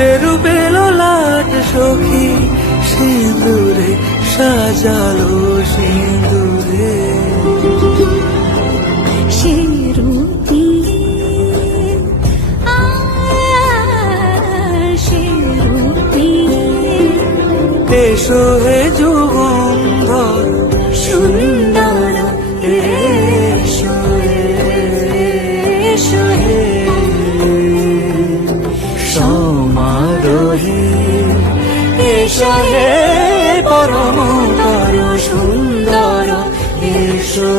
যে রূপে লাট সখী সিঁদুরে সাজালো সিঁদুরে সে রূপী সে রূপী এসো হে যুগন্ধর সুন্দর এসো এসো হে সমারোহে এসো হে পরম সুন্দর এসো